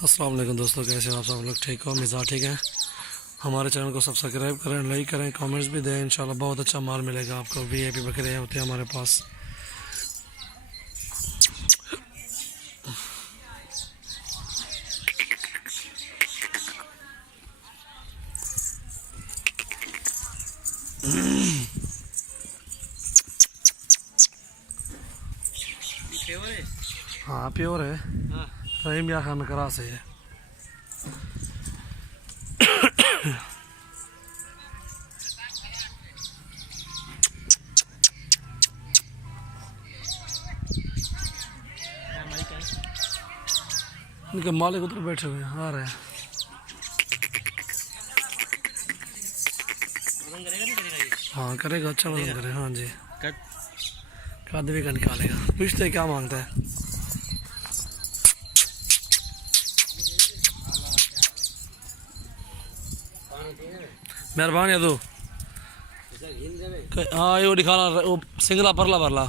अस्सलाम वालेकुम दोस्तों, कैसे हो आप सब लोग? ठीक हो? मिजाज ठीक है? हमारे चैनल को सब्सक्राइब करें, लाइक करें, कमेंट्स भी दें। इंशाल्लाह बहुत अच्छा माल मिलेगा आपको। वीआईपी बकरे होते हैं हमारे पास। हाँ प्योर है। रहीम या खान करा से है। इनके मालिक उधर बैठे हुए हैं, आ रहे हैं। हाँ करेगा, अच्छा वजन करेगा। हाँ जी, कद भी का निकालेगा। पूछते क्या मांगता है? मेहरबानी है तू। हाँ ये दिखाना, वो सिंगला परला भरला।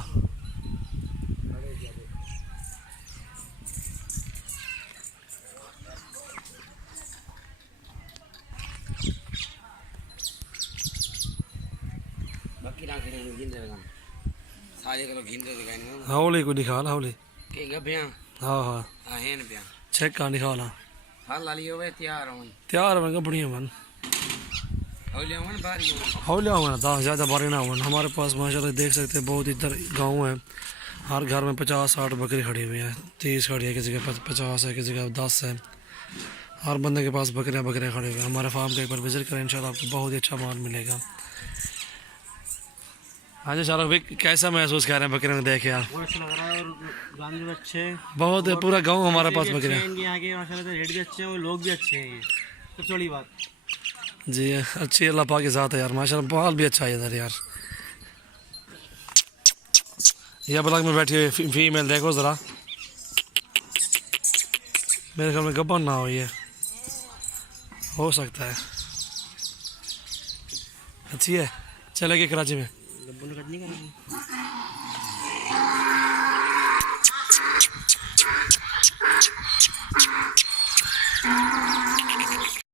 हौली को दिखा ला, हौली। हाँ हाँ चेक का निकाला। तैयार है बढ़िया मन। हौलिया हुआ था, ज़्यादा बारी ना हुआ। हमारे पास माशाल्लाह देख सकते हैं, बहुत इधर गांव है। हर घर में 50-60 बकरी खड़ी हुई हैं। 30 खड़ी है, किसी के पास 50 है, किसी के पास 10 है। हर बंदे के पास बकरियां खड़ी हुई हैं। हमारे फार्म का एक बार विजिट करें, इंशाल्लाह आपको बहुत ही अच्छा माल मिलेगा। हाँ जी शाहरुख भाई, कैसा महसूस कर रहे हैं बकरियों को देख यार? अच्छे बहुत है, पूरा गाँव हमारे पास बकरियाँ। आगे माशाल्लाह से रेट भी अच्छे हैं और लोग भी अच्छे हैं। ये सबसे बड़ी बात जी अच्छी अल्लाह पाक की ज़ात है यार। माशाल्लाह माल भी अच्छा है इधर यार। यह ब्लॉक में बैठी हुई फीमेल देखो ज़रा, मेरे ख्याल में गब्बन ना हो, ये हो सकता है। अच्छी है, चलेगी कराची में। गब्बन कट नहीं करेंगे।